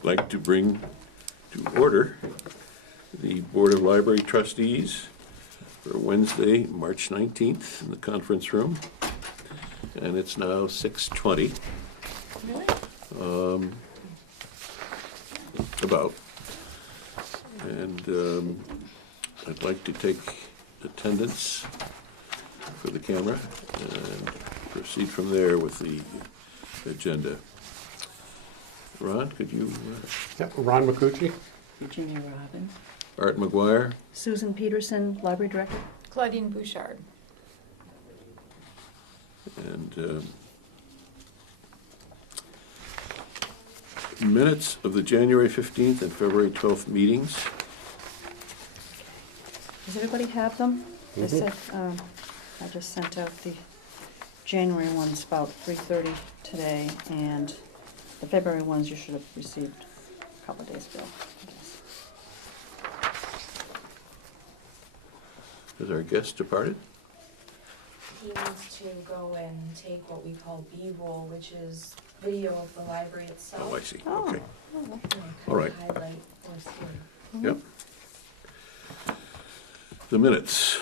I'd like to bring to order the Board of Library Trustees for Wednesday, March 19th in the conference room. And it's now 6:20. Really? About. And I'd like to take attendance for the camera and proceed from there with the agenda. Ron, could you? Yep, Ron McCucci. Virginia Robin. Art McGuire. Susan Peterson, Library Director. Claudine Bouchard. And minutes of the January 15th and February 12th meetings. Does everybody have them? They said, I just sent out the January ones about 3:30 today, and the February ones you should have received a couple of days ago, I guess. Has our guest departed? He needs to go and take what we call B-roll, which is video of the library itself. Oh, I see. Oh. Okay. Oh, You know, kind All right. of highlight what's here. Yep. The minutes.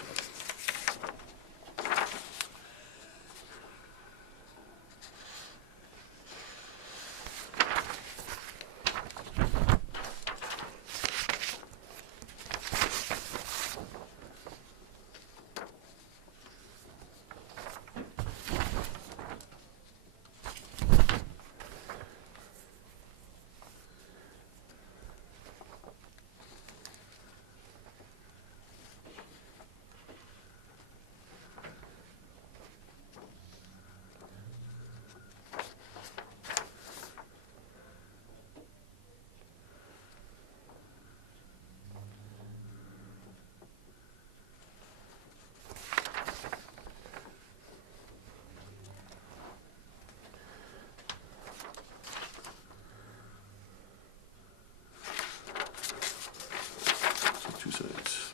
Two sides.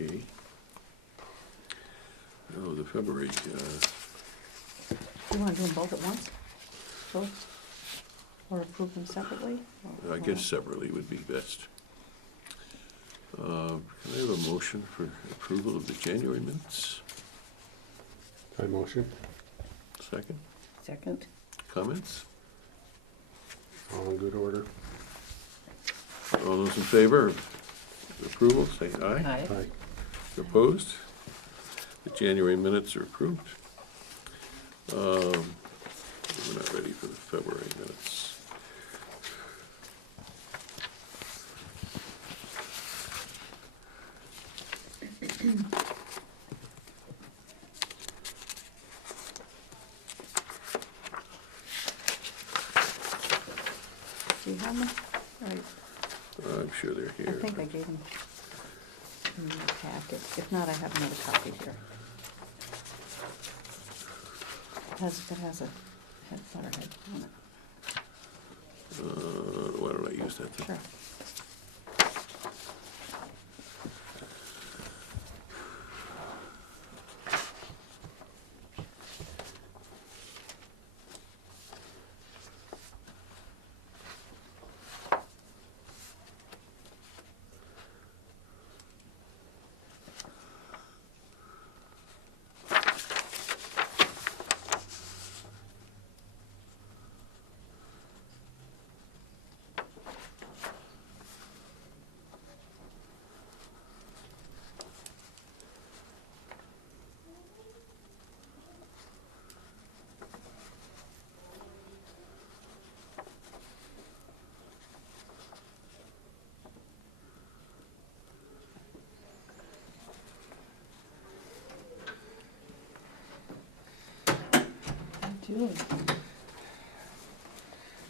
Okay. Oh, the February, You want to do them both at once? Both? Or approve them separately? Or- I guess separately would be best. Can I have a motion for approval of the January minutes? I motion. Second? Second. Comments? All in good order. All those in favor of approval, say aye. Aye. Aye. Opposed? The January minutes are approved. We're not ready for the February minutes. Do you have them? Right. I'm sure they're I here. think I gave them in the packet. If not, I have another copy here. It has a letterhead on it. Why don't I use that then? Sure. Julie.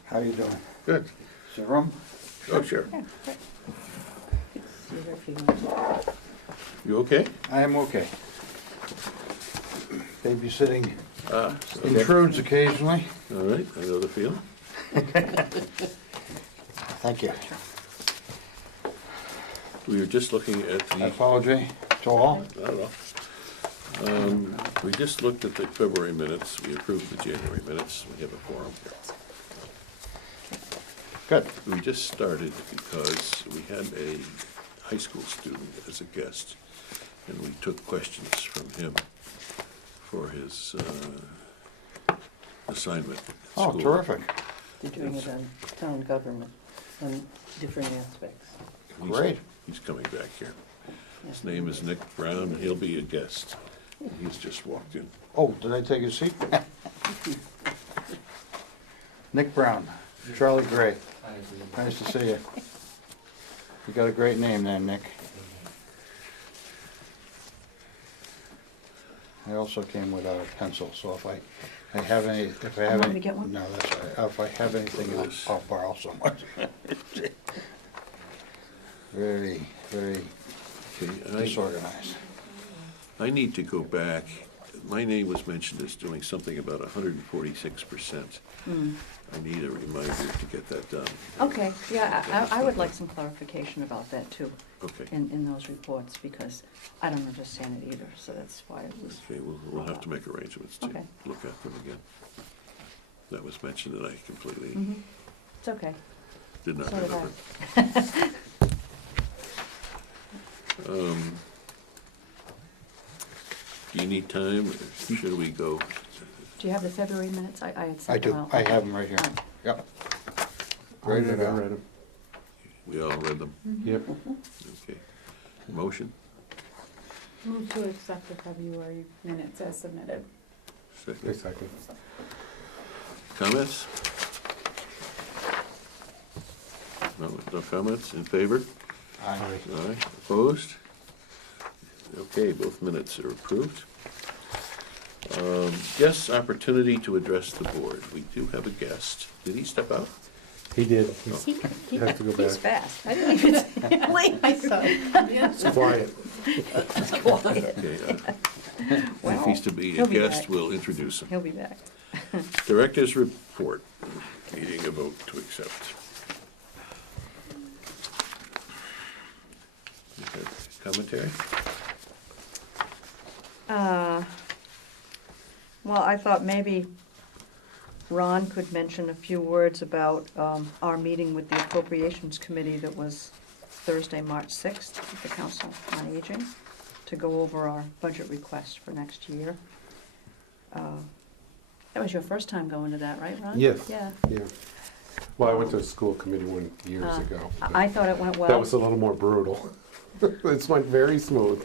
How you doing? Good. Is there room? Oh, sure. Yeah, great. See her if you want. You okay? I am okay. Babysitting Ah, okay. intrudes occasionally. All right, I know the feeling. Thank you. We were just looking at I the, apologize to all. I don't know. We just looked at the February minutes. We approved the January minutes. We have a quorum here. Good. We just started because we had a high school student as a guest, and we took questions from him for his assignment at Oh, school. terrific. They're doing it on town government and different aspects. He's- Great. He's coming back here. His name is Nick Brown, and he'll be a guest. He's just walked in. Oh, did I take a seat? Nick Brown, Charlie Gray. Nice to see you. You got a great name there, Nick. I also came without a pencil, so if I have any, if I have Want any. me to get one? No, that's all right. If I have anything, I'll borrow someone. Very, very Okay, disorganized. I need to go back. My name was mentioned as doing something about 146%. I need a reminder to get that done. Okay, yeah, I would like some clarification about that too, Okay, in those reports, because I don't understand it either, so that's why it was. okay, we'll have to make arrangements to Okay. look at them again. That was mentioned and I completely Mhm. It's okay. did not So did I. remember. Do you need time, or should we go? Do you have the February minutes? I had I sent them do. out. I have them right here. All right. Yep. I Ready to read go. them. We all read them? Yep. Okay. Motion? Move to accept the February minutes as submitted. A Second. second. Comments? No comments? In favor? Aye. Aye. Opposed? Okay, both minutes are approved. Guest opportunity to address the board. We do have a guest. Did he step out? He did. He Has to go He's back. fast. I didn't even see him leave. I saw it. It's quiet. It's quiet. Okay, if Well, he's to be a he'll be guest, back. we'll introduce him. He'll be back. Director's report, needing a vote to accept. You have commentary? Well, I thought maybe Ron could mention a few words about our meeting with the Appropriations Committee that was Thursday, March 6th at the Council on Aging, to go over our budget request for next year. That was your first time going to that, right, Ron? Yes. Yeah. Yeah. Well, I went to a school committee one years ago. but I thought it went well. That was a little more brutal. This went very smooth.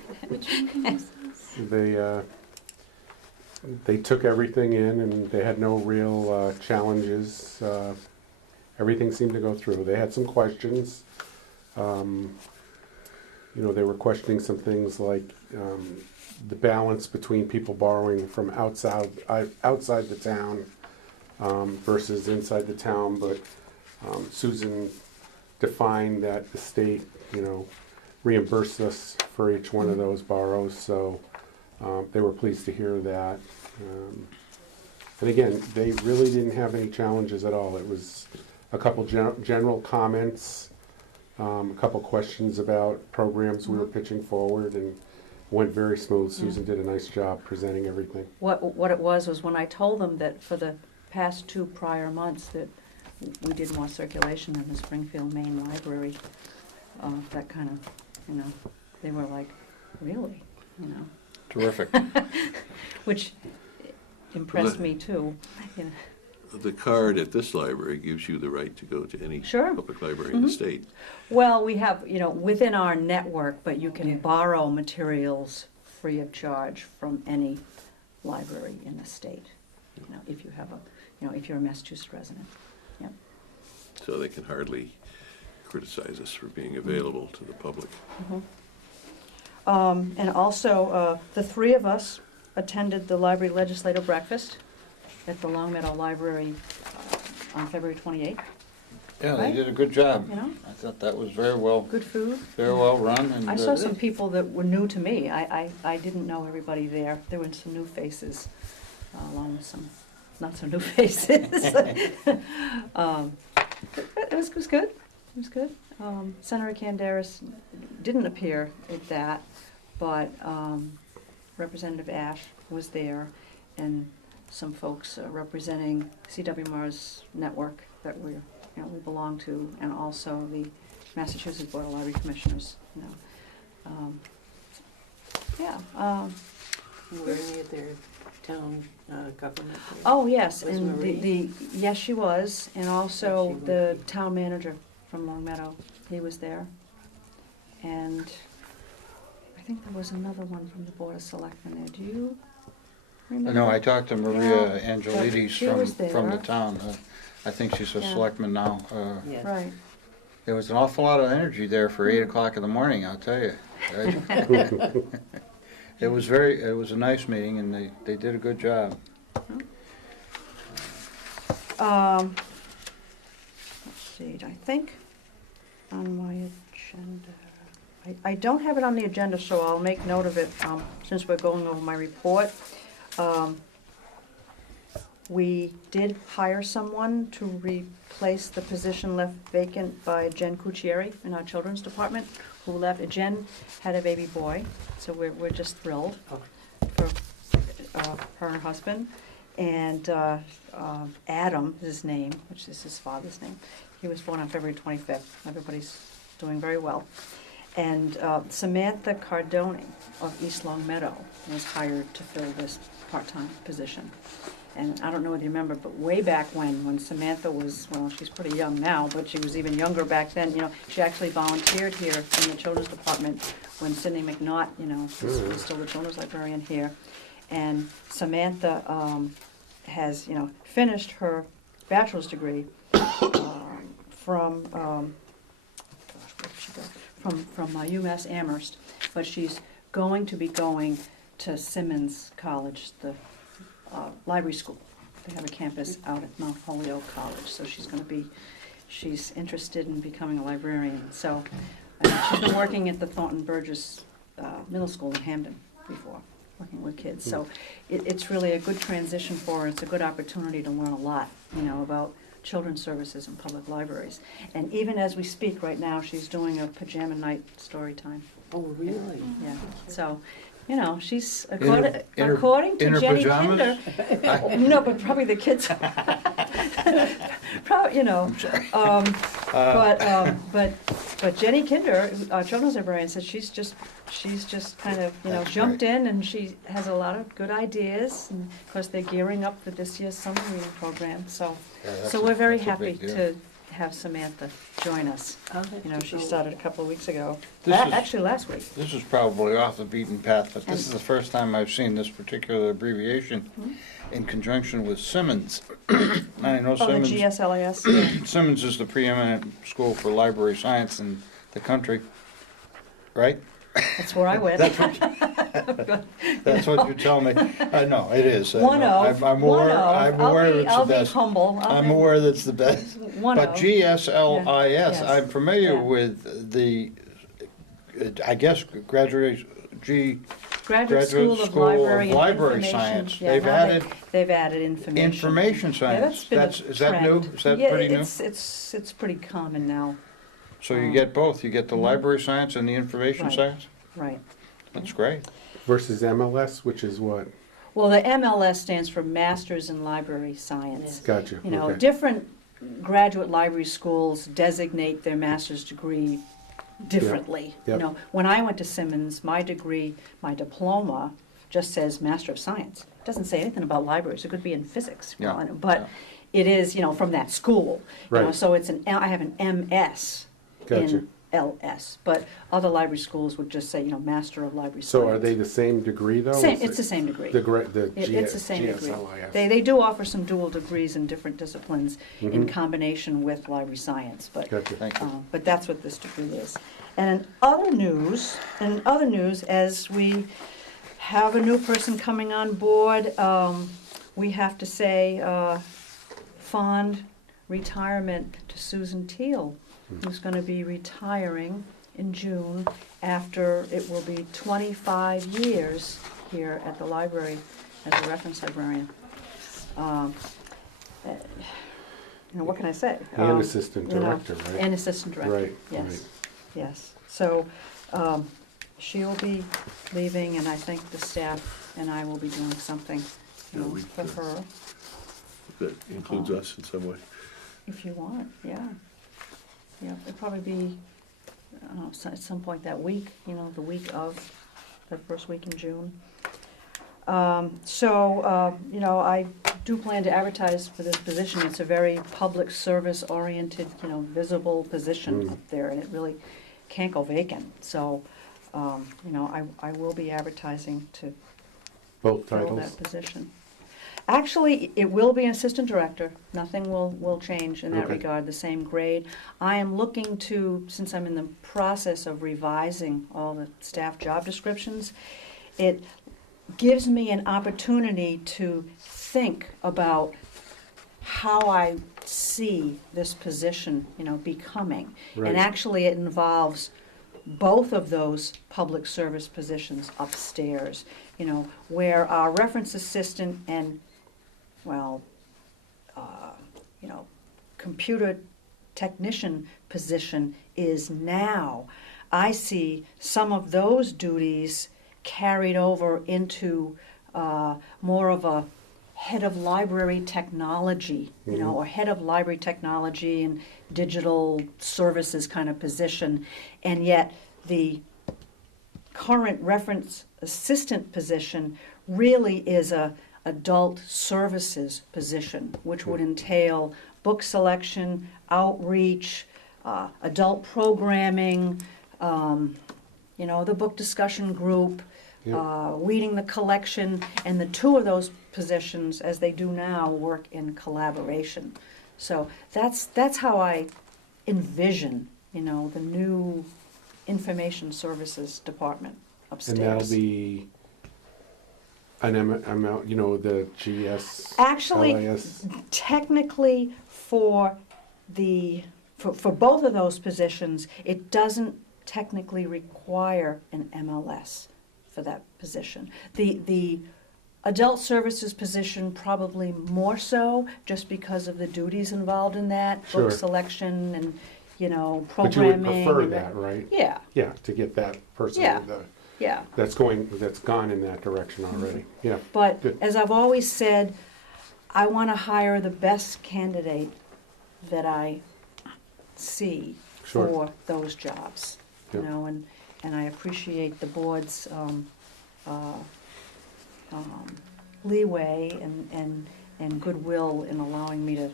They took everything in and they had no real challenges. Everything seemed to go through. They had some questions. They were questioning some things like the balance between people borrowing from outside the town versus inside the town. But Susan defined that the state, reimbursed us for each one of those borrows. So they were pleased to hear that. And again, they really didn't have any challenges at all. It was a couple general comments, a couple questions about programs we were pitching forward, and went very smooth. Susan did a nice job presenting everything. What it was when I told them that for the past 2 prior months that we did more circulation in the Springfield Main Library, that kind of, they were like, really, Terrific. which impressed me too. The card at this library gives you the right to go to any Sure. public library in the state. Well, we have, within our network, but you can borrow materials free of charge from any library in the state, if you have if you're a Massachusetts resident. Yep. So they can hardly criticize us for being available to the public. And also, the 3 of us attended the library legislative breakfast at the Long Meadow Library on February 28th. Yeah, they Right? did a good job. You know, I thought that was very well good food. run, and I saw some people that were new to me. I didn't know everybody there. There were some new faces, along with some not so new faces. It was good. It was good. Senator Canderas didn't appear at that, but Representative Ash was there, and some folks representing CWMR's network that we belong to, and also the Massachusetts Board of Library Commissioners. Were any of their town government there? Oh, yes, Was and Marie? yes, she was, and also She would the be. town manager from Long Meadow, he was there. And I think there was another one from the Board of Selectmen there. Do you remember? No, I talked to Maria Yeah, Angelides she was from the there. town. I think she's a Yeah. selectman now. Yes. Right. There was an awful lot of energy there for 8 o'clock in the morning, I'll tell you. It was a nice meeting, and they did a good job. Let's see, I think on my agenda, I don't have it on the agenda, so I'll make note of it, since we're going over my report. We did hire someone to replace the position left vacant by Jen Cucchieri in our children's department, who left. Jen had a baby boy, so we're just thrilled for her and her husband. And Adam is his name, which is his father's name. He was born on February 25th. Everybody's doing very well. And Samantha Cardone of East Long Meadow was hired to fill this part-time position. And I don't know whether you remember, but way back when Samantha was, well, she's pretty young now, but she was even younger back then, she actually volunteered here in the children's department when Sidney McNaught, was still the children's librarian here. And Samantha has, finished her bachelor's degree from, where did she go? From UMass Amherst, but she's going to be going to Simmons College, the library school. They have a campus out at Mount Holyoke College, so she's interested in becoming a librarian. So she's been working at the Thornton Burgess Middle School in Hamden before, working with kids. So it's really a good transition for her. It's a good opportunity to learn a lot, about children's services and public libraries. And even as we speak right now, she's doing a pajama night story time. Oh, really? Yeah, so, she's, her- according in to her Jenny pajamas? Kinder. No, but probably the kids. Probably, but Jenny Kinder, our children's librarian, said she's just kind of, That's jumped great. in, and she has a lot of good ideas. And of course, they're gearing up for this year's summer reading program, so we're very that's a happy big deal. to have Samantha join us. I'll have to She go. started a couple of weeks ago, This is- actually last week. This is probably off the beaten path, but this And- is the first time I've seen this particular abbreviation in conjunction with Simmons. I know Oh, the Simmons. GSLIS, yeah. Simmons is the preeminent school for library science in the country, right? That's where I went. That's what you tell me. I know, it is. I One know. of, I'm one aware, of. I'm aware it's the I'll be best. humble. I'm aware that's the best. One But of. GSLIS, Yes. I'm familiar Yeah. with the, I guess, graduate, Graduate School of Library and Library Information. Science. Yeah, They've now added they've added information. information Yeah, that's science. been a Is that new? trend. Is that Yeah, pretty new? it's pretty common now, So you get both, you get the Mhm. library science and the information Right. science? right. That's great. Versus MLS, which is what? Well, the MLS stands for Masters in Library Science. Gotcha. Okay. Different graduate library schools designate their master's degree differently. Yep. When I went to Simmons, my degree, my diploma, just says Master of Science. It doesn't say anything about libraries. It could be in physics. Yeah, But it is, from that school. Right. So I have an MS Gotcha. in LS. But other library schools would just say, Master of Library Science. So are they the same degree though? Same, Is it's it the same degree. It's the same degree. GSLIS. They do offer some dual degrees in different disciplines in Mhm. combination with library science, but Gotcha. Thank you. but that's what this degree is. And in other news, as we have a new person coming on board, we have to say fond retirement to Susan Teal, who's going to be retiring in June after it will be 25 years here at the library as a reference librarian. What can I say? And assistant you know, director, right? And assistant director, Right, yes, right. yes. So she'll be leaving, and I think the staff and I will be doing something, Yeah, we for could. her, That includes us in some way. if you want, yeah. Yeah, it'll probably be, I don't know, at some point that week, the week of, the first week in June. I do plan to advertise for this position. It's a very public service oriented, visible position up there, and it really can't go vacant. So, I will be advertising to Both fill titles? that position. Actually, it will be an assistant director. Nothing will change in that Okay. regard, the same grade. I am looking to, since I'm in the process of revising all the staff job descriptions, it gives me an opportunity to think about how I see this position, becoming. Right. And actually, it involves both of those public service positions upstairs, where our reference assistant and, computer technician position is now. I see some of those duties carried over into more of a head of library technology, or head of library technology and digital services kind of position. And yet the current reference assistant position really is a adult services position, which would entail book selection, outreach, adult programming, the book discussion group, weeding the collection, and the two of those positions, as they do now, work in collaboration. So that's how I envision, the new information services department upstairs. And that'll be an amount, the GS, Actually, LIS? technically, for both of those positions, it doesn't technically require an MLS for that position. The adult services position probably more so, just because of the duties involved in that, Sure. book selection and, programming. But you would prefer and that, right? Yeah, Yeah, to get that person Yeah. yeah. that's gone in that direction already. Yeah, But Good. as I've always said, I want to hire the best candidate that I see Sure. for those jobs. Yeah. And I appreciate the board's leeway and goodwill in allowing me to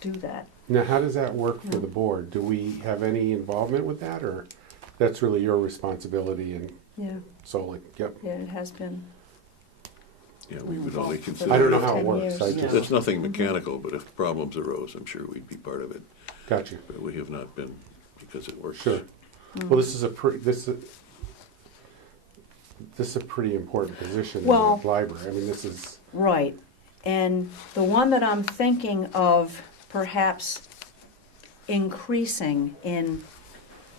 do that. Now, how does that work for the board? Do we have any involvement with that, or that's really your responsibility and Yeah, solely? Yep. yeah, it has been. Yeah, we would only consider. I don't know how it 10 works. years, I yeah. just, There's nothing mechanical, but if problems arose, I'm sure we'd be part of it. got you. But we have not been, because it works. Sure. Well, this is a pretty important position in Well- the library. I mean, this is, Right. And the one that I'm thinking of perhaps increasing in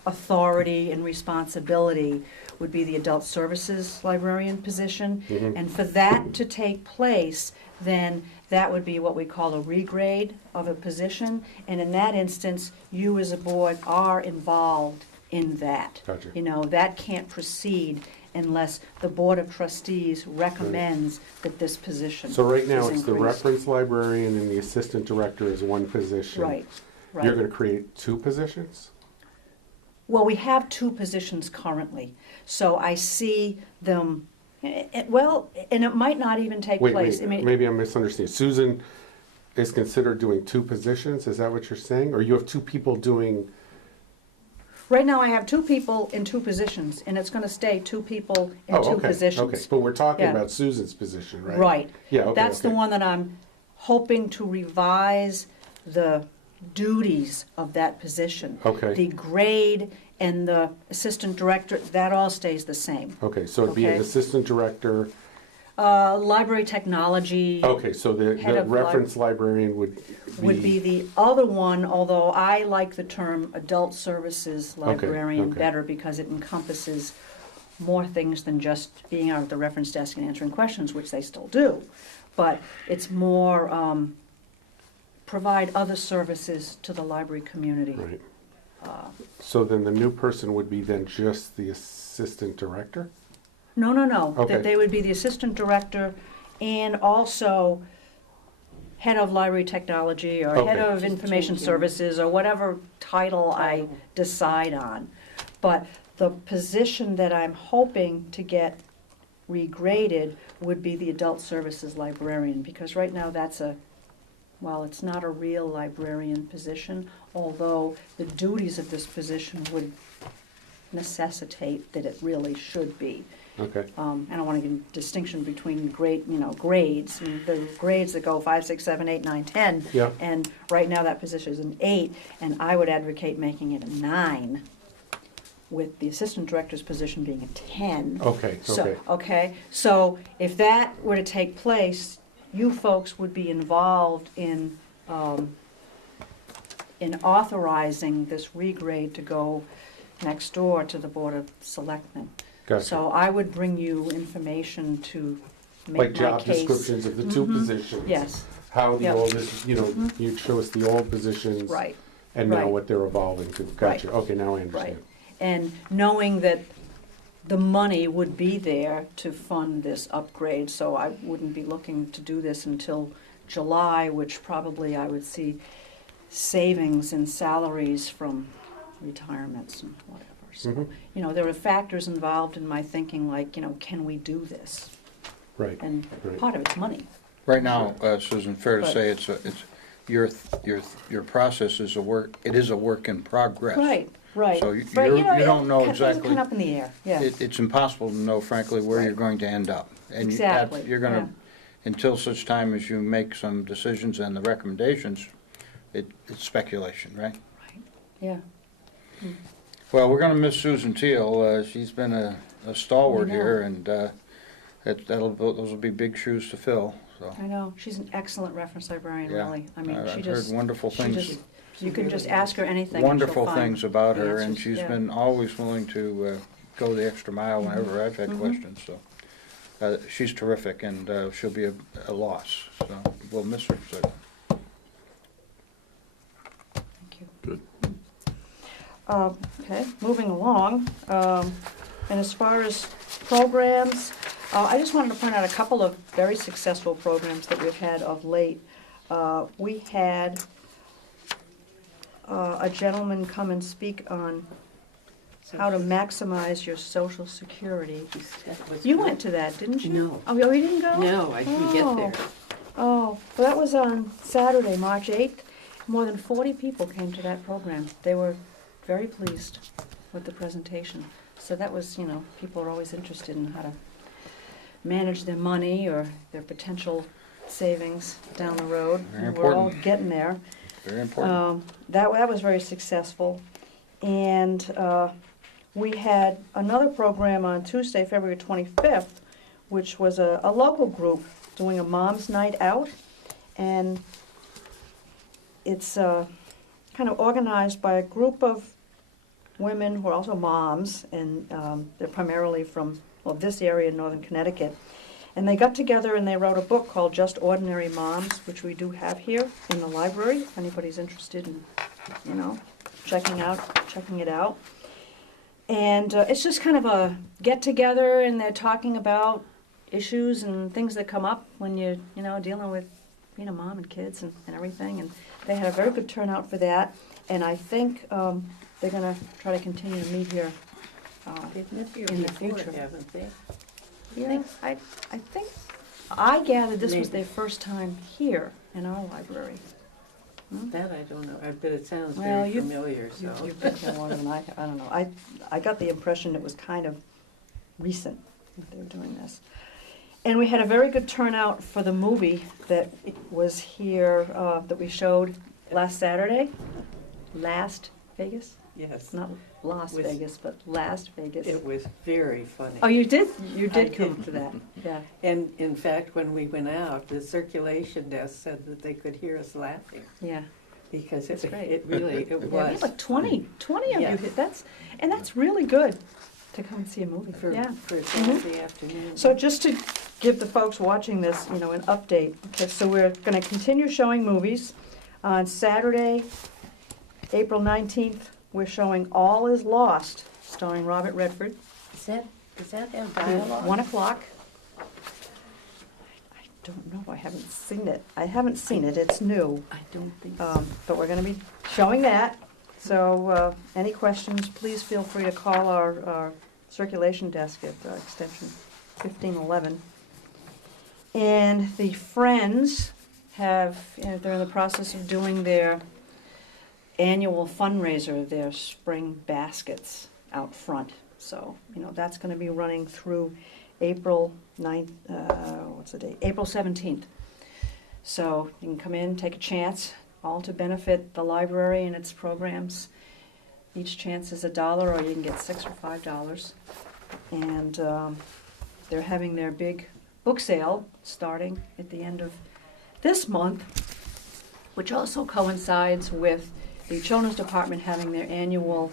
authority and responsibility would be the adult services librarian position. And for that to take place, then that would be what we call a regrade of a position. And in that instance, you as a board are involved in that. Gotcha. That can't proceed unless the Board of Trustees recommends that this position so right now is it's the increased. reference librarian and the assistant director is one position. Right, right. You're gonna create two positions? Well, we have two positions currently, so I see them, and it might not even take Wait, place. I mean, maybe I'm misunderstanding. Susan is considered doing two positions, is that what you're saying? Or you have two people doing, right now I have two people in two positions, and it's gonna stay two people in oh, two okay, positions. okay. But we're talking Yeah. about Susan's position, right? Right. Yeah, okay, That's the okay. one that I'm hoping to revise the duties of that position. Okay. The grade and the assistant director, that all stays the same. Okay, so it'd be an Okay. assistant director Library technology Okay, so Head the of reference librarian would be the other one, although I like the term adult services librarian okay. better because it encompasses more things than just being out at the reference desk and answering questions, which they still do. But it's more, provide other services to the library community. Right. So then the new person would be then just the assistant director? No, no, no. Okay. They would be the assistant director and also head of library technology or head Okay. of information services or whatever title I decide on. But the position that I'm hoping to get regraded would be the adult services librarian, because right now that's well, it's not a real librarian position, although the duties of this position would necessitate that it really should be. Okay. I don't want to give a distinction between grades. I mean, the grades that go 5, 6, 7, 8, 9, 10. Yeah. And right now that position is an 8, and I would advocate making it a 9, with the assistant director's position being a 10. Okay, okay. Okay, so if that were to take place, you folks would be involved in authorizing this regrade to go next door to the Board of Selectmen. Gotcha. So I would bring you information to Like make my job case. descriptions of the two Mhm. positions? Yes, How the Yep. old is, you'd show us the old positions. right, And now right. what they're evolving to. Gotcha. Okay, now I right. understand. And knowing that the money would be there to fund this upgrade, so I wouldn't be looking to do this until July, which probably I would see savings in salaries from retirements and whatever. So, Mhm. there are factors involved in my thinking, like, can we do this? Right, And right. part of it's money. Right now, Susan, fair to But- say, your process is it is a work in progress. Right, right. So you don't know Things exactly. come up in the air, yeah. It's impossible to know, frankly, where you're Right. going to end up. And Exactly, you're gonna, until such time as you make some decisions and the recommendations, it's speculation, right? Right, yeah. Well, we're gonna miss Susan Teal. She's been a stalwart I know. here, and those will be big shoes to fill, so. I know, she's an excellent reference librarian, Yeah. really. I mean, I've she heard just, wonderful she things. just, you can just ask her anything and she'll Wonderful find things about the her, and answers, she's yeah. been always willing to go the extra mile whenever I've had Mhm. questions, so. She's terrific, and she'll be a loss, so we'll miss her, so. Thank you. Good. Okay, moving along, and as far as programs, I just wanted to point out a couple of very successful programs that we've had of late. We had a gentleman come and speak on how to maximize your social security. You went to that, didn't you? No. Oh, you didn't go? No, I didn't get there. Oh, well, that was on Saturday, March 8th. More than 40 people came to that program. They were very pleased with the presentation. So that was, people are always interested in how to manage their money or their potential savings down the road. Very And we're all important. getting there. Very important. That was very successful. And we had another program on Tuesday, February 25th, which was a local group doing a mom's night out. And it's kind of organized by a group of women who are also moms, and they're primarily from, this area in northern Connecticut. And they got together and they wrote a book called Just Ordinary Moms, which we do have here in the library, if anybody's interested in, checking it out. And it's just kind of a get-together, and they're talking about issues and things that come up when you're, dealing with being a mom and kids and everything. And they had a very good turnout for that. And I think they're going to try to continue to meet here They've met here in the before, future. haven't they? Yeah, I think, I gathered this was their first time here in our library. That I don't know, but it sounds Well, very you- familiar, so. You've been here longer than I don't know. I got the impression it was kind of recent that they were doing this. And we had a very good turnout for the movie that was here, that we showed last Saturday. Last Vegas? Yes. Not Las Was- Vegas, but Las Vegas. It was very funny. Oh, you did I come did. to that, yeah. And in fact, when we went out, the circulation desk said that they could hear us laughing, Yeah. because That's it, great. it really, it Yeah, we was. had like 20 of Yeah. you, that's really good to come and see a movie, For, yeah. for a Thursday afternoon. So just to give the folks watching this, an update, okay, so we're gonna continue showing movies. On Saturday, April 19th, we're showing All Is Lost, starring Robert Redford, Does that have at dialogue? 1 o'clock. I don't know, I haven't seen it, it's new. I don't think so. But we're gonna be showing that, so any questions, please feel free to call our circulation desk at extension 1511. And the Friends have, they're in the process of doing their annual fundraiser, their spring baskets out front. So, that's gonna be running through April 9th, what's the date? April 17th. So you can come in, take a chance, all to benefit the library and its programs. Each chance is $1, or you can get $6 or $5. And they're having their big book sale starting at the end of this month, which also coincides with the Children's Department having their annual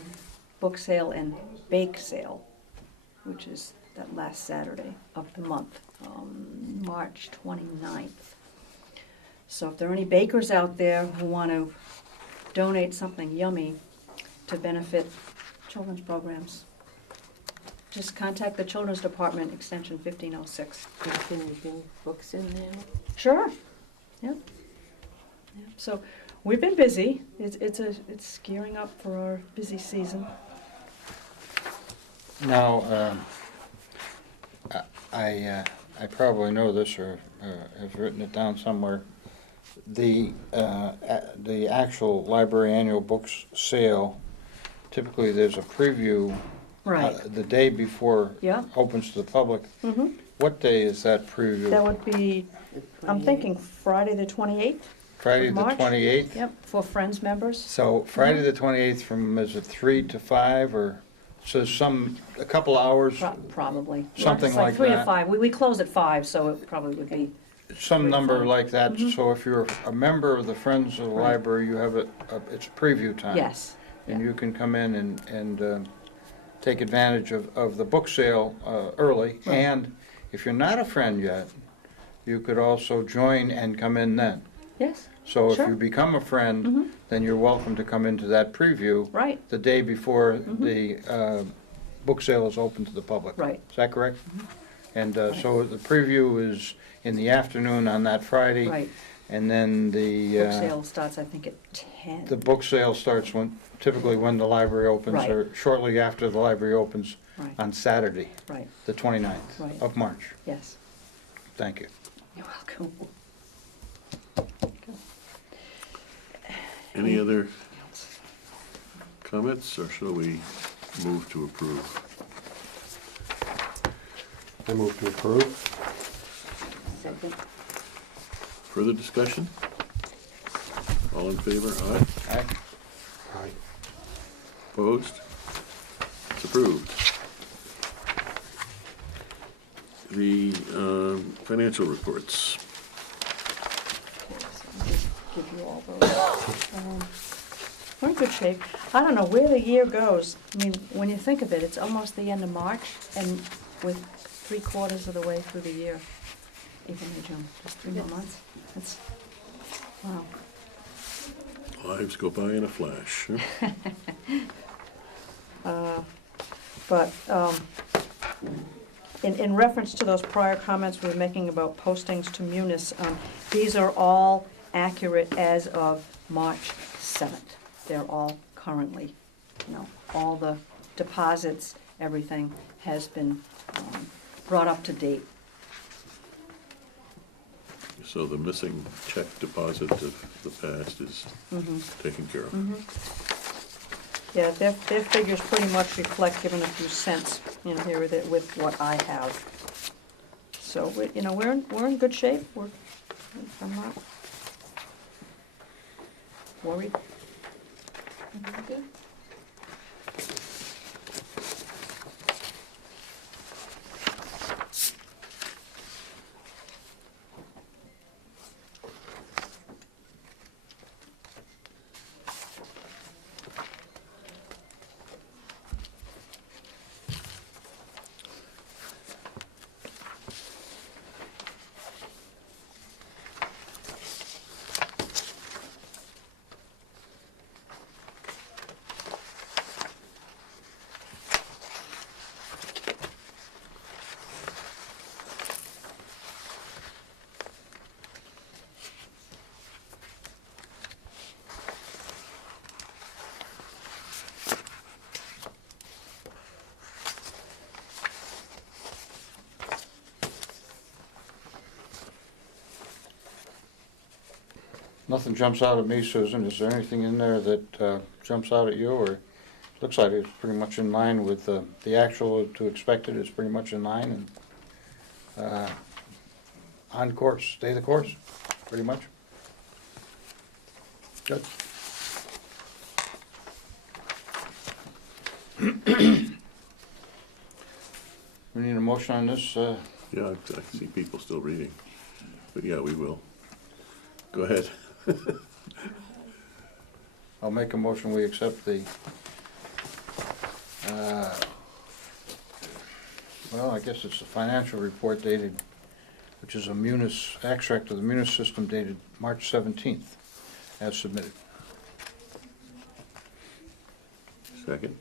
book sale and bake sale, which is that last Saturday of the month, March 29th. So if there are any bakers out there who want to donate something yummy to benefit children's programs, just contact the Children's Department, extension 1506. Can you bring books in there? Sure. Yep. So we've been busy. It's gearing up for our busy season. Now, I probably know this or have written it down somewhere. The actual library annual books sale, typically there's a preview the day before Yeah. opens to the public. Mm-hmm. What day is that preview? That would be, I'm thinking Friday the 28th. Friday the March? 28th? Yep, for Friends members. So Friday the 28th from, is it 3 to 5 or, so a couple hours? Probably. Something It's like 3 to that. 5. We close at 5, so it probably would be. Some 3 to number 5. like that, Mhm. so if you're a member of the Friends of the Right. Library, you have it's preview time. Yes. And you can come in and take advantage of the book sale early. Right. And if you're not a friend yet, you could also join and come in then. Yes, So if Sure. you become a friend, Mhm. then you're welcome to come into that preview right, the day before Mhm. the book sale is open to the public. right. Is that correct? Mhm. And so the preview is in the afternoon on that Friday. Right. And then the Book sale starts, I think, at 10. the book sale starts typically when the library opens, Right. or shortly after the library opens Right, on Saturday, right, the 29th Right. of March. yes. Thank you. You're welcome. Any other comments, or shall we move to approve? I move to approve. Second. Further discussion? All in favor? Aye. Aye. Aye. Opposed? It's approved. The financial reports. I'll just give you all those. We're in good shape. I don't know where the year goes. I mean, when you think of it, it's almost the end of March, and with 3/4 of the way through the year. April, May, June, just 3 more months. That's, wow. Lives go by in a flash. Huh? But in reference to those prior comments we were making about postings to Munis, these are all accurate as of March 7th. They're all currently, all the deposits, everything has been brought up to date. So the missing check deposit of the past is taken care of. Yeah, their figures pretty much reflect, given a few cents, here with what I have. So, we're in good shape. I'm not worried. Nothing jumps out at me, Susan. Is there anything in there that jumps out at you, or looks like it's pretty much in line with the actual to expected is pretty much in line and on course, stay the course, pretty much? Good. We need a motion on this. Yeah, I see people still reading, but yeah, we will. Go ahead. I'll make a motion, we accept the, well, I guess it's the financial report dated, which is a Munis, extract of the Munis system dated March 17th, as submitted. Second.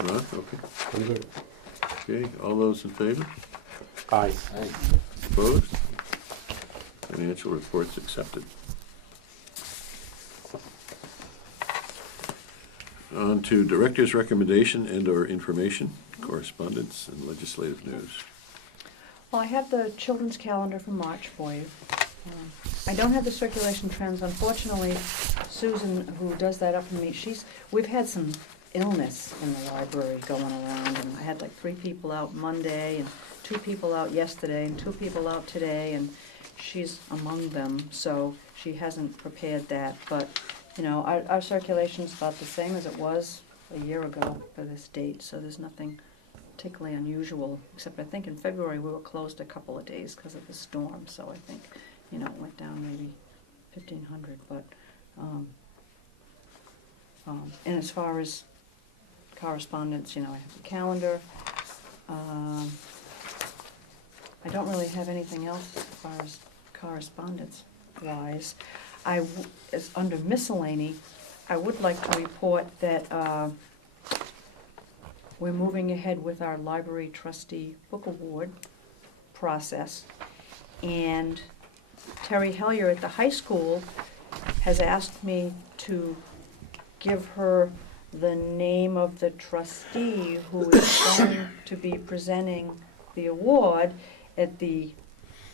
Ron, okay. I'm good. Okay, all those in favor? Aye. Aye. Opposed? Financial reports accepted. On to director's recommendation and/or information, correspondence, and legislative news. Well, I have the children's calendar for March for you. I don't have the circulation trends. Unfortunately, Susan, who does that up for me, we've had some illness in the library going around, and I had like 3 people out Monday, and 2 people out yesterday, and 2 people out today, and she's among them, so she hasn't prepared that. But, you know, our circulation's about the same as it was a year ago for this date, so there's nothing particularly unusual, except I think in February we were closed a couple of days because of the storm, so I think, you know, it went down maybe 1,500, but, and as far as correspondence, you know, I have the calendar. I don't really have anything else as far as correspondence-wise. As under miscellany, I would like to report that we're moving ahead with our library trustee book award process. And Terry Hellier at the high school has asked me to give her the name of the trustee who is going to be presenting the award at the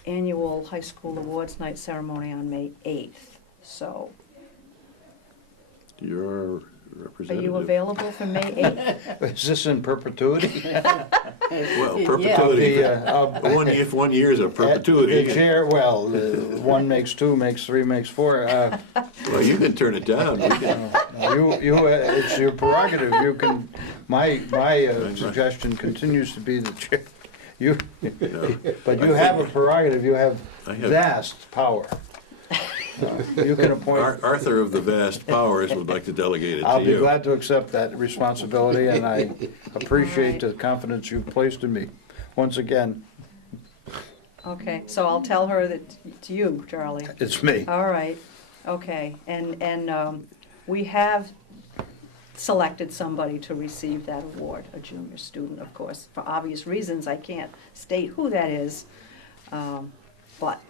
annual high school awards night ceremony on May 8th. So, Your are representative. you available for May 8th? Is this in perpetuity? Well, perpetuity. If 1 year is a perpetuity. The chair, well, 1 makes 2, makes 3, makes 4. Well, you can turn it down. We can- It's your prerogative. You can. My suggestion continues to be the chair. But you have a prerogative. You have I have- vast power. You can appoint. Arthur of the vast powers would like to delegate it I'll to be you. glad to accept that responsibility, and I appreciate the confidence you've placed in me. Once again, Okay, so I'll tell her that it's you, Charlie. it's me. All right, okay, and we have selected somebody to receive that award, a junior student, of course. For obvious reasons, I can't state who that is, but,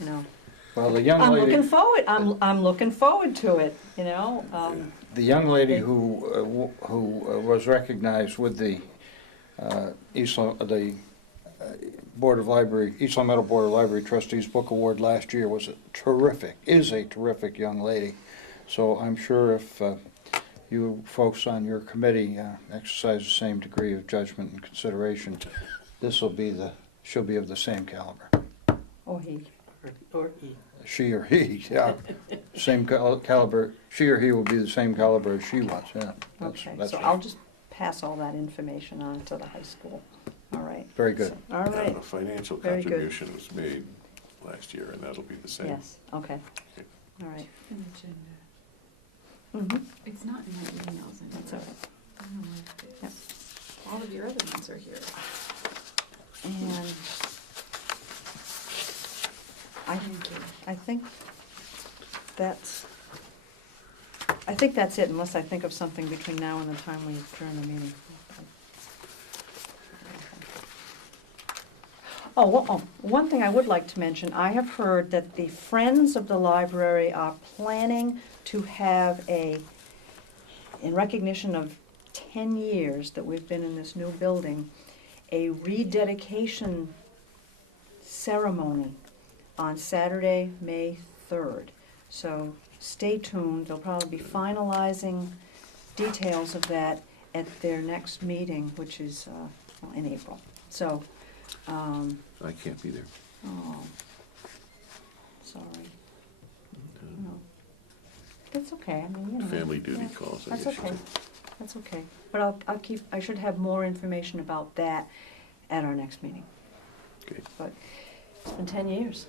you know, Well, the young I'm lady. looking forward, I'm looking forward to it, you know? The young lady who was recognized with the Board of Library, East Long Meadow Board of Library Trustees Book Award last year is a terrific young lady. So I'm sure if you folks on your committee exercise the same degree of judgment and consideration, she'll be of the same caliber. Or he. Or he. She or he, yeah. Same caliber, she or he will be the same caliber as she was, yeah. Okay, That's so right. I'll just pass all that information on to the high school. All right. Very good. So- All right, A financial Very good. contribution was made last year, and that'll be the same. yes, okay, Okay. all right. An agenda. Mhm. It's not in my emails anymore. That's all right. I don't know why it Yep. is. All of your other ones are here. And I think that's I think that's it, unless I think of something between now and the time we adjourn the meeting. One thing I would like to mention, I have heard that the Friends of the Library are planning to have in recognition of 10 years that we've been in this new building, a rededication ceremony on Saturday, May 3rd. So stay tuned, they'll probably be finalizing details of that at their next meeting, which is in April. So, I can't be there. oh, sorry. No. That's okay, I mean, you know. Family duty yeah, calls, I That's guess you okay, could. that's okay. But I should have more information about that at our next meeting. Okay. But it's been 10 years.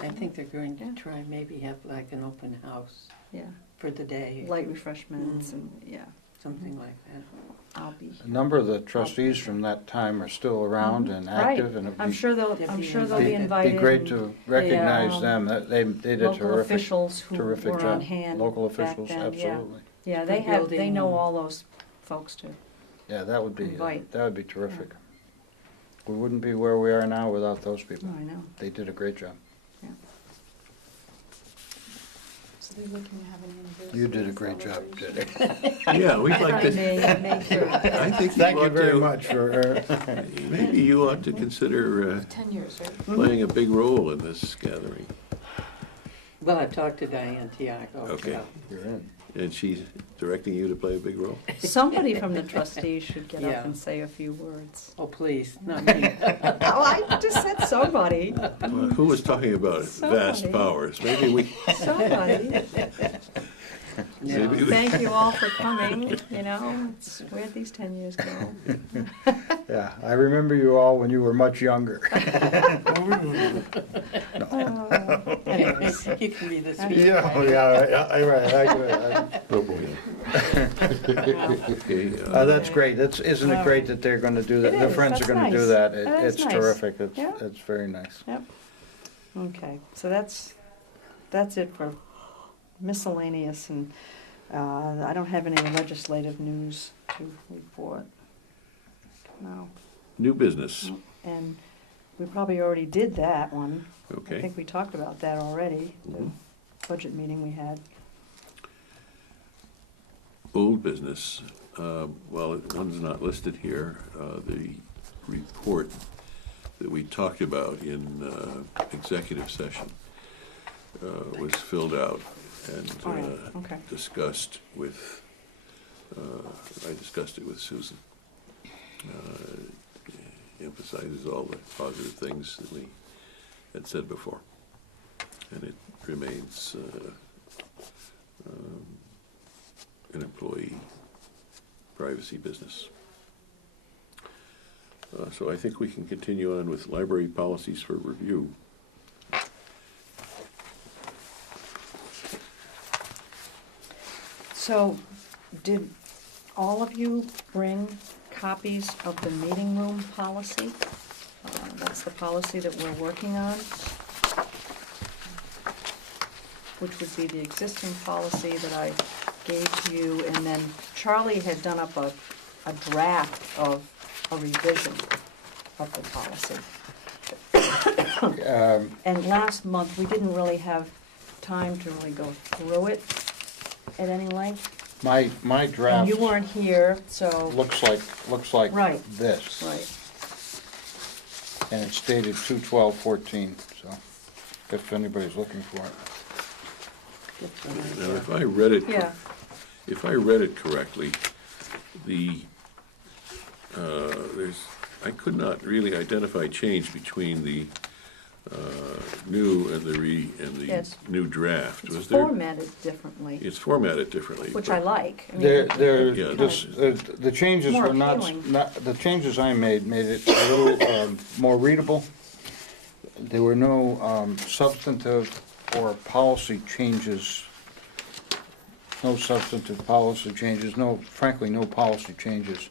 I think they're going Yeah. to try maybe have like an open house Yeah, for the day. light refreshments and, yeah, Something like that. I'll be. A number of the trustees from that time are still around and Right. active, and it'd I'm be, sure they'll be invited. be great and to recognize um, them. They did a Local officials who terrific were on job. hand Local back officials, then, absolutely. Yeah, Good they building know and- all those folks too. Yeah, that would be Invite. terrific. We wouldn't be where we are now without those people. Oh, I know. They did a great job. So they're looking to have an anniversary. You did a great job, celebration. Judy. Yeah, we'd like to, May 3rd. I think Thank you ought very to- much for, Maybe you ought to consider 10 years, right? playing a big role in this gathering. Well, I've talked to Diane Tiago. Okay. so- you're in. And she's directing you to play a big role? Somebody from the trustees should get Yeah. up and say a few words. Oh, please, not me. Oh, I just said somebody, Well, who was talking about vast Somebody. powers? Maybe we, somebody. No. maybe we. Thank you all for coming, you know, where'd these 10 years go? Yeah, I remember you all when you were much younger. Anyways, You can be the Yeah, speaker. Right. Oh, boy. Okay, That's great. Isn't it great that they're gonna do that? It The is. Friends are That's gonna do nice. that. That is It's nice. terrific. Yeah. It's very nice. okay, so that's it for miscellaneous, and I don't have any legislative news to report. No, New business, and we probably already did that one. I okay. think we talked about that already, the Mhm. budget meeting we had. Old business, well, one's not listed here. The report that we talked about in executive session was filled out and Oh, yeah, okay. discussed with, I discussed it with Susan. Emphasizes all the positive things that we had said before. And it remains an employee privacy business. So I think we can continue on with library policies for review. So, did all of you bring copies of the meeting room policy? That's the policy that we're working on, which would be the existing policy that I gave to you, and then Charlie had done up a draft of a revision of the policy. And last month, we didn't really have time to really go through it at any length. My And draft you weren't here, so, looks like Right. this. right. And it's dated 2/12/14, so if anybody's looking for it. Now, if I read it, Yeah, if I read it correctly, I could not really identify change between the new and the Yes. new draft. it's Was there? formatted differently, It's formatted differently. which but- I like. I mean, Yeah, The changes More were not, appealing. the changes I made it a little more readable. There were no substantive or policy changes, frankly, no policy changes.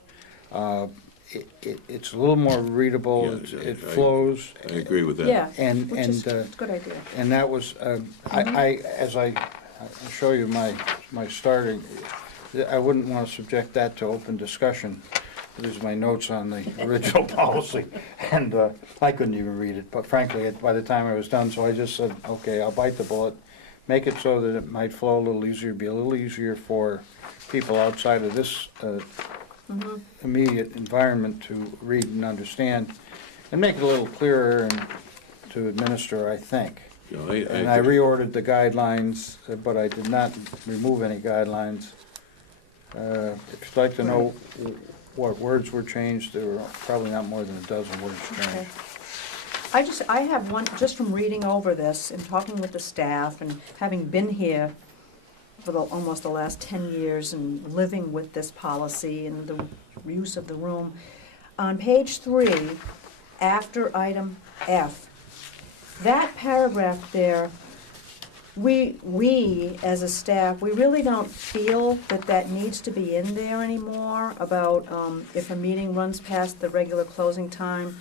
It's a little more readable, Yeah, it I- flows, I agree with that. Yeah, and, which is and, a good idea. and that was, Mm-hmm. as I I'll show you my starting. I wouldn't want to subject that to open discussion. These are my notes on the original policy, and I couldn't even read it, but frankly, by the time I was done, so I just said, okay, I'll bite the bullet, make it so that it might flow a little easier, be a little easier for people outside of this immediate environment to read and understand, and make it a little clearer and to administer, I think. You know, And I reordered the guidelines, but I did not remove any guidelines. If you'd like to know what words were changed, there were probably not more than a dozen words Okay. changed. I have one, just from reading over this and talking with the staff and having been here for almost the last 10 years and living with this policy and the use of the room. On page 3, after item F, that paragraph there, we as a staff, we really don't feel that needs to be in there anymore about if a meeting runs past the regular closing time,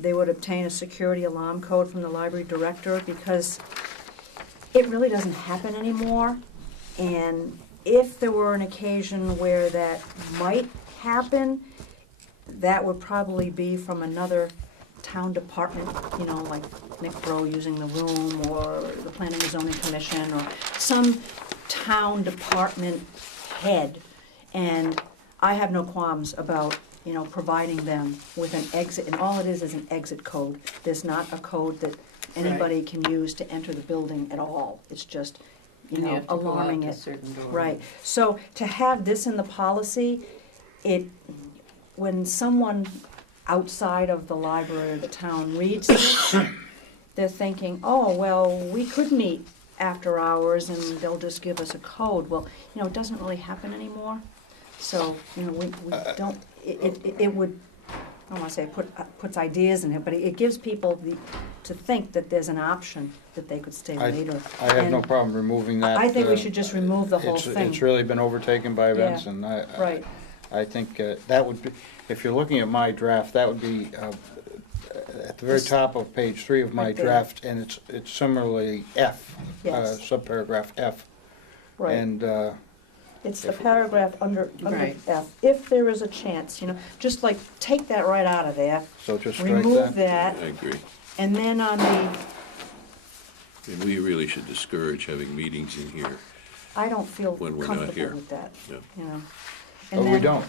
they would obtain a security alarm code from the library director, because it really doesn't happen anymore. And if there were an occasion where that might happen, that would probably be from another town department, you know, like Nick Bro using the room, or the Planning and Zoning Commission, or some town department head. And I have no qualms about, you know, providing them with an exit, and all it is an exit code. There's not a code that anybody can use to enter the building at all. It's just, you And you know, have to go out alarming to it. certain doors. Right, so to have this in the policy, when someone outside of the library or the town reads this, they're thinking, oh, well, we could meet after hours and they'll just give us a code. Well, you know, it doesn't really happen anymore. So, you know, we don't, it would, I don't wanna say puts ideas in it, but it gives people to think that there's an option that they could stay later. I have no And problem removing that. I think we should just remove the whole It's thing. really been overtaken by events, Yeah, and Right, I think that would be, if you're looking at my draft, that would be at the very This- top of page 3 of my right there. draft, and it's similarly F, yes, subparagraph F. right. And It's the paragraph under Right. F, if there is a chance, you know, just like, take that right out of there, so just strike remove that. that, I agree. and then on the, And we really should discourage having meetings in here. I don't feel When we're not comfortable here. with that, Yeah. you know. Oh, And we then- don't.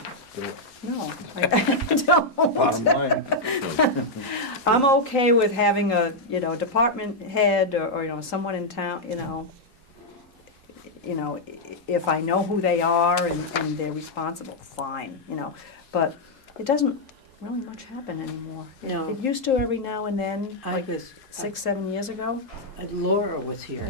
No, I don't. Bottom line. No, I'm okay with having a, you know, department head or, you know, someone in town, if I know who they are and they're responsible, fine, you know. But it doesn't really much happen anymore. No. It used to every now and then, I like was, 6-7 years ago. Laura was here,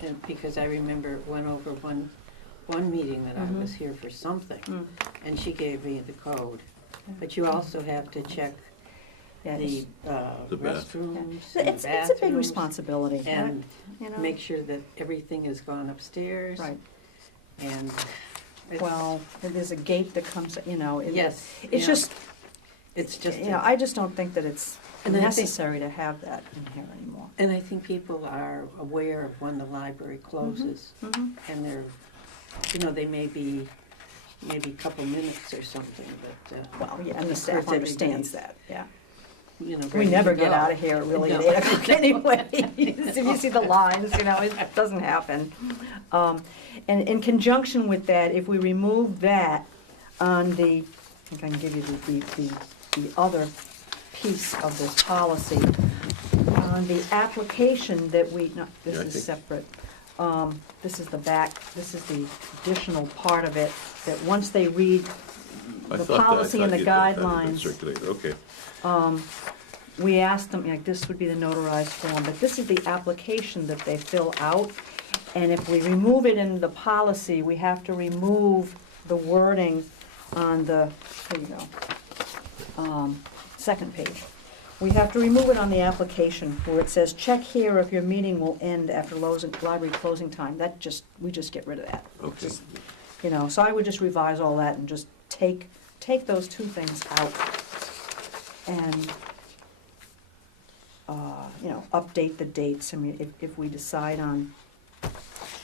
Yeah. and because I remember went over one meeting that I Mhm. was here for something, Mm. and she gave me the code. Yeah. But you also have to check Yeah, the The bath. restrooms, it's and a big bathrooms, responsibility, and you know. make sure that everything has gone upstairs. Right, And it's- well, and there's a gate that comes, you know. yes, It's yeah. just, It's just, you know, I just don't think that it's And I think- necessary to have that in here anymore. and I think people are aware of when the library closes, Mhm. and they're, you know, they may be maybe a couple minutes or something, but, Well, yeah, and the Of staff course, understands everybody's- that, yeah. you know. We ready never to get go. out of here really at No. 8 o'clock anyway. If you see the lines, you know, it doesn't happen. And in conjunction with that, if we remove that on the, I think I can give you the other piece of this policy, on the application that we, no, this Yeah, I is think- separate. This is the back, this is the additional part of it, that once they read I the thought that- I policy and thought the that had been guidelines, circulated. Okay, we asked them, like, this would be the notarized form, but this is the application that they fill out. And if we remove it in the policy, we have to remove the wording on the, here you go, second page. We have to remove it on the application where it says, check here if your meeting will end after library closing time. That just, we just get rid of that. okay. Just, you know, so I would just revise all that and just take those two things out. And, you know, update the dates. I mean, if we decide on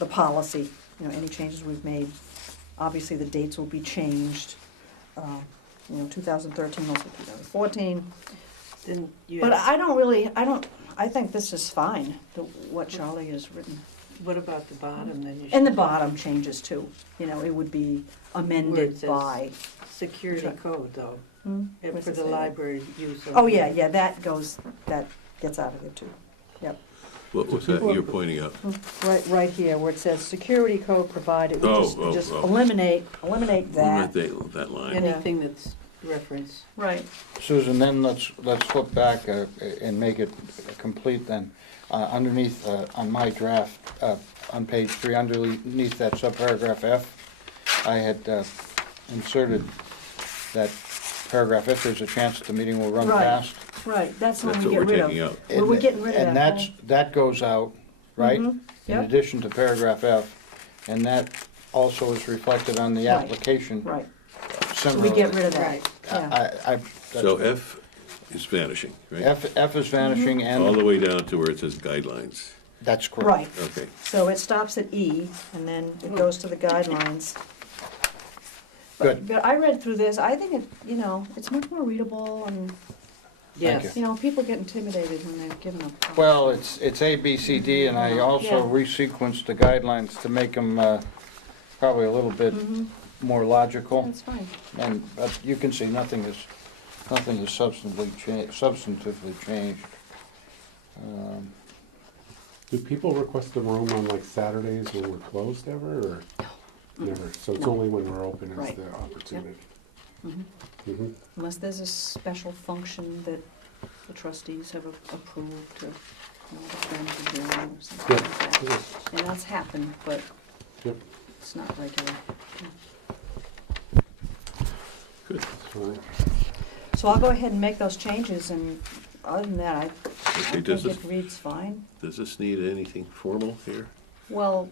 the policy, you know, any changes we've made. Obviously, the dates will be changed. 2013 will be 2014. Then you, But I think this is fine, what Charlie has written. what about the bottom then? You And the should- bottom changes too. You know, it would be Where it amended says by. Security Sure. code though, Hmm? and Where's for it the say? library use. Oh, yeah, that gets out of there too. What was that you're pointing out? Right here, where it says security code provided, just Oh. eliminate that. That line. Anything that's referenced. Right. Susan, then let's flip back and make it complete then. Underneath, on my draft, on page 3, underneath that subparagraph F, I had inserted that paragraph, if there's a chance that the meeting will run Right. fast. Right, that's the That's one we what get we're rid taking of. out. Well, we're getting rid of And that that goes out, right? Mhm, In yep. addition to paragraph F, and that also is reflected on the Right. application Right, so similarly. we get rid of that, Right. yeah. So F is vanishing, right? F is vanishing All and, the way down to where it says guidelines. that's correct. Right, Okay. so it stops at E, and then it goes to the guidelines. Good. But I read through this, I think it's much more readable, and, Yes. people get intimidated when they're given a. Well, it's A, B, C, D, and I also Yeah. resequenced the guidelines to make them probably a little bit Mhm, more logical. that's fine. But you can see nothing is substantively changed. Do people request the room on like Saturdays when we're closed ever, or never? So it's only when we're open is Right. the opportunity. Mhm. Mhm. Unless there's a special function that the trustees have approved to, the Friends of doing or something Yeah. like that. And that's happened, but Yep. it's not regular. Good. That's fine. So I'll go ahead and make those changes, and other than that, I Okay, think does it this, reads fine. does this need anything formal here? Well,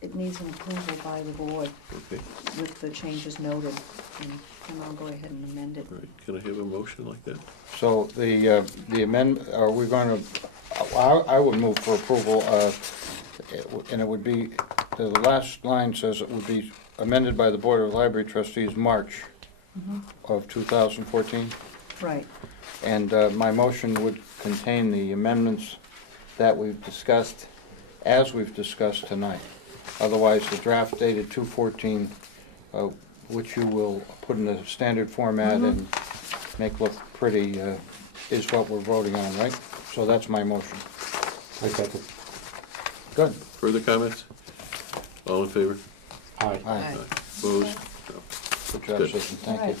it needs an approval by the board Okay, with the changes noted, and I'll go ahead and amend it. all right. Can I have a motion like that? So the amendment, are we going to, I would move for approval, and it would be, the last line says it would be amended by the Board of Library Trustees March Mhm. of 2014. Right, And my motion would contain the amendments that we've discussed, as we've discussed tonight. Otherwise, the draft dated 2/14, which you will put in a standard format Mhm. and make look pretty, is what we're voting on, right? So that's my motion. I second. Good. Further comments? All in favor? Aye. Aye. Opposed? No. Good job, Good. Susan, thank you.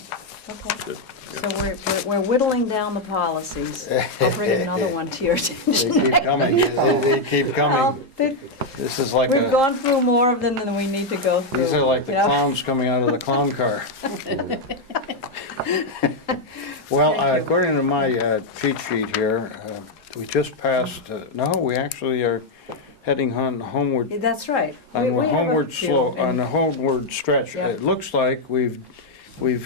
okay. Good. So we're whittling down the policies. I'll bring another one to your They attention. keep coming, they keep coming. This is like We've gone through more of them than we need to go through. these are like the you know? clowns coming out of the clown car. Well, Thank you. according to my cheat sheet here, we just passed, no, we actually are heading homeward, Yeah, that's right. on We the have a homeward few, slope, on and- the homeward stretch. Yeah. It looks like we've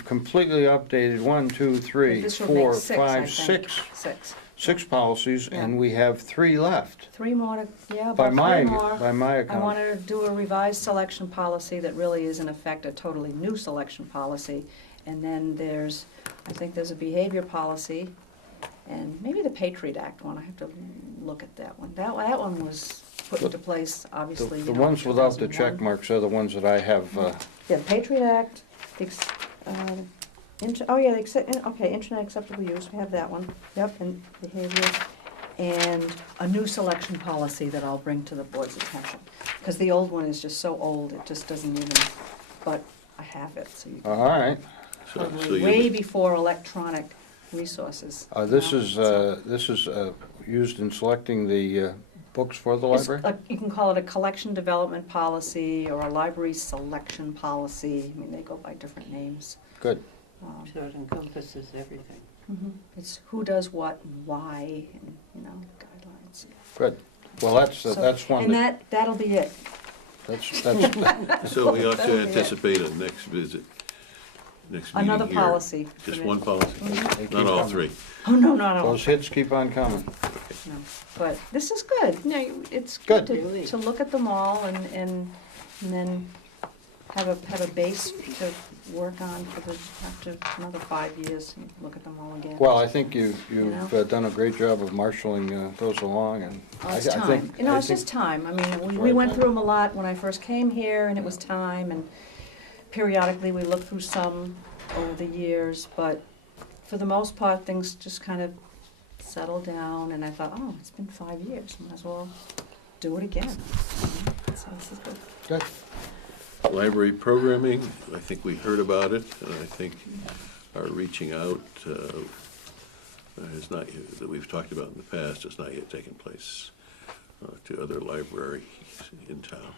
completely updated 1, 2, 3, This would 4, make 6, I 5, think. 6 policies, and Yeah. we have 3 left. 3 more to, yeah, By about my, 3 more. by my I account. wanted to do a revised selection policy that really is in effect a totally new selection policy. And then I think there's a behavior policy, and maybe the Patriot Act one, I have to look at that one. That one was put into place, obviously, The you know, ones in without the 2001. check marks are the ones that I have, Yeah, the Patriot Act, Internet acceptable use, we have that one, yep, and behavior, and a new selection policy that I'll bring to the board's attention. Because the old one is just so old, it just doesn't even, but I have it, so you can. all right. So Probably way before electronic resources. This you is, know, so used in selecting the books for the it's library? You can call it a collection development policy or a library selection policy. I mean, they go by different names. Good. So it encompasses everything. It's who does what and why, and, guidelines. Good. Well, that's So- one And that, that'll be it. that's, So we ought That'll to be it. anticipate a next visit next meeting Another here. policy. Just one policy? They keep Not all coming. three? Oh, no, not all. Those hits keep on coming. No, but this is good. No, it's Good. good to look at them all and then have a base to work on for the, after another 5 years, and look at them all again. Well, I think you've know? done a great job of marshaling those along, and Oh, it's I time. think. You know, I it's think- just time. I mean, we Right. went through them a lot when I first came here, and it was time, and periodically we looked through some over the years, but for the most part, things just kind of settled down, and I thought, oh, it's been 5 years, might as well do it again. So this is good. Good. Library programming, I think we heard about it, and I think our reaching out has not yet, that we've talked about in the past, has not yet taken place to other libraries in town.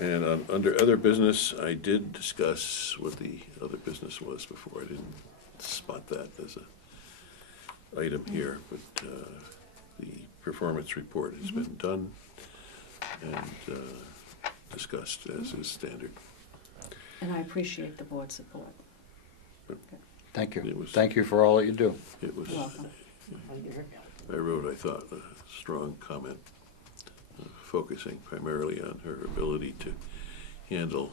And under other business, I did discuss what the other business was before. I didn't spot that as a item here, but the performance report has been done and discussed as is standard. And I appreciate the board's support. Thank It you. was- Thank you for all that you do. It was, You're welcome. I wrote, I thought, a strong comment, focusing primarily on her ability to handle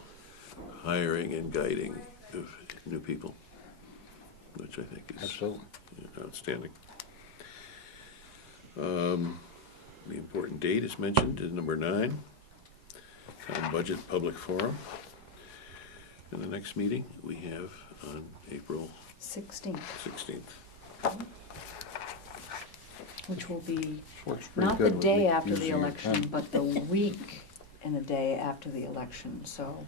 hiring and guiding of new people, which I think is Absolutely. outstanding. The important date is mentioned in number 9, town budget public forum. And the next meeting we have on April 16th, 16th. which will be Works pretty not the good with day me after the using your election, pen. but the week and a day after the election, so.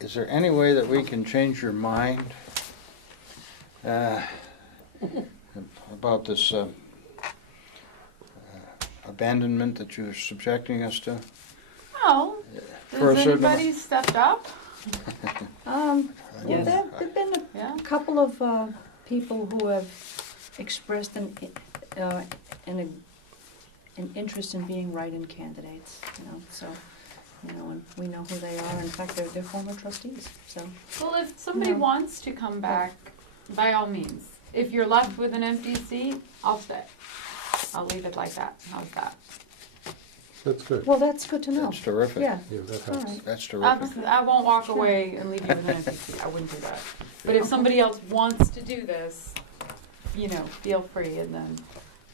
Is there any way that we can change your mind about this abandonment that you're subjecting us to? Oh, For a has certain anybody stepped up? Well, Yes. there've been Yeah. a couple of people who have expressed an interest in being write-in candidates, so, and we know who they are. In fact, they're former trustees, so. Well, if somebody No. wants to come back, by all means. If you're left with an empty seat, I'll stay. I'll leave it like that. How's that? That's good. Well, that's good to know. That's terrific. Yeah, Yeah, that all helps. right. That's terrific. I won't walk away and leave you with an empty seat. I wouldn't do that. But if somebody else wants to do this, feel free. And then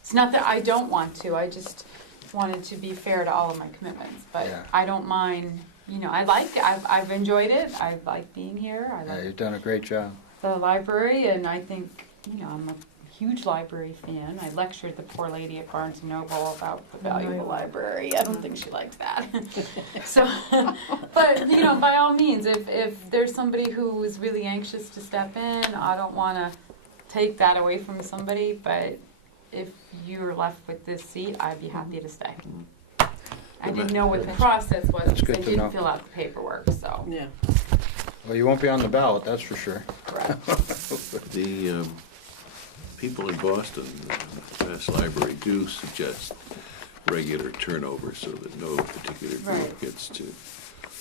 it's not that I don't want to. I just wanted to be fair to all of my commitments. But Yeah. I don't mind. I like it. I've enjoyed it. I like being here. I Yeah, like you've done a great job. the library, and I think I'm a huge library fan. I lectured the poor lady at Barnes and Noble about the value of the library. I don't think she likes that. So, but by all means, if there's somebody who is really anxious to step in, I don't want to take that away from somebody. But if you're left with this seat, I'd be happy to stay. I didn't know what the process was That's because good I to know. didn't fill out the paperwork. So, Yeah. Well, you won't be on the ballot, that's for sure. correct. The people in Boston, Mass Library, do suggest regular turnover so that no particular group Right. gets to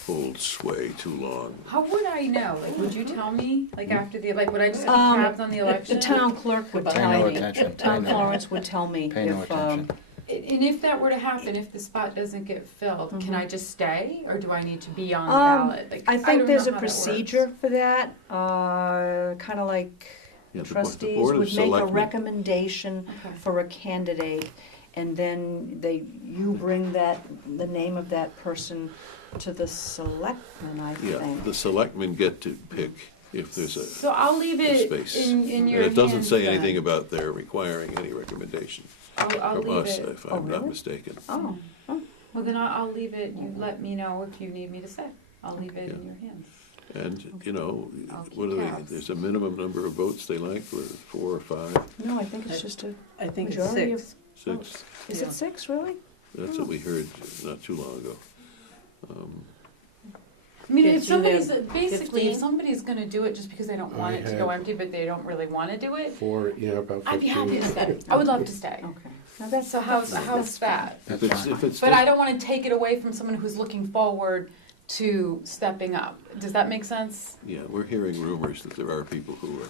hold sway too long. How would I know? Like, would you tell me? Like after would I just keep Um, tabs on the election? The town clerk would Pay tell no me. attention. Town Pay no- Florence would tell me Pay no if, attention. And if that were to happen, if the spot doesn't get filled, can I just stay, or do I need to be on the Um, ballot? Like, I don't think there's know a how that works. procedure for that, kind of like Yeah, the the trustees Board of would make a Selectmen- recommendation Okay. for a candidate, and then you bring the name of that person to the selectmen, I Yeah, think. the selectmen get to pick if there's So I'll leave a it space. in your And it doesn't hands say then. anything about their requiring any recommendation I'll from leave us, it. if Oh, I'm not really? mistaken. Oh, Well, then I'll leave it. You let me know if you need me to stay. I'll leave it in your hands. And, I'll keep what are they, tabs. there's a minimum number of votes they like, for 4 or 5, no, I think it's just a, I think it's Majority of- 6. 6? is Yeah. it 6, really? That's what we heard not too long ago. I mean, if Gives you somebody's the basically, 15. if somebody's going to do it just because they don't want I it to go had- empty, but they don't really want to do it, About 15. I'd be happy to stay. I would love to stay. Okay. Now that's, So how's that's that? If it's, if it's, But I don't want to take it away from someone who's looking forward to stepping up. Does that make sense? Yeah, we're hearing rumors that there are people who are,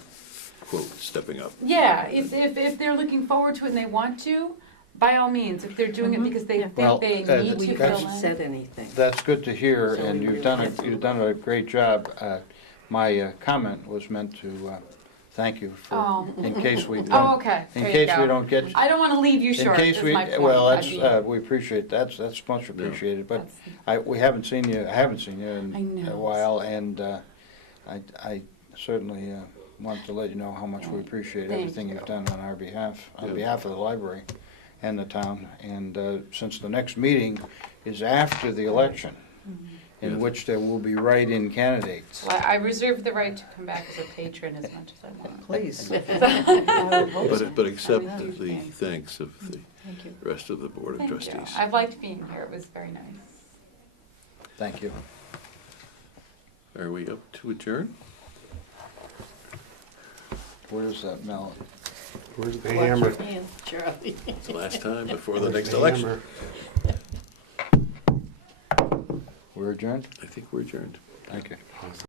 quote, stepping up. Yeah, if they're looking forward to it and they want to, by all means, if they're doing it because they Well, think they need We to that's- fill haven't in. said anything. That's good to hear, So and we you've really done can't do you've done a great job. My comment was meant to thank you for, Oh. in case we Oh, don't, okay. in There you case we go. don't get, I don't want to leave you in short. case Is we, my point. well, I'd that's, be- we appreciate, that's much appreciated, but that's- we haven't seen you, I haven't seen you I in know. a while, and I certainly want to let you know how much we appreciate Thank everything you. you've done on our behalf, on Yeah. behalf of the library and the town. And since the next meeting is after the election, in Yes. which there will be write-in candidates. Well, I reserve the right to come back as a patron as much as I want. Please. But accept I would. the thanks of the Thank you. rest of the Board of Thank you. Trustees. I've liked being here. It was very nice. Thank you. Are we up to adjourn? Where's that Mel? Where's the Watch hammer? your hands, Charlie. It's the last time before the Where's next the election. hammer? We're adjourned? I think we're adjourned. Thank you. Awesome.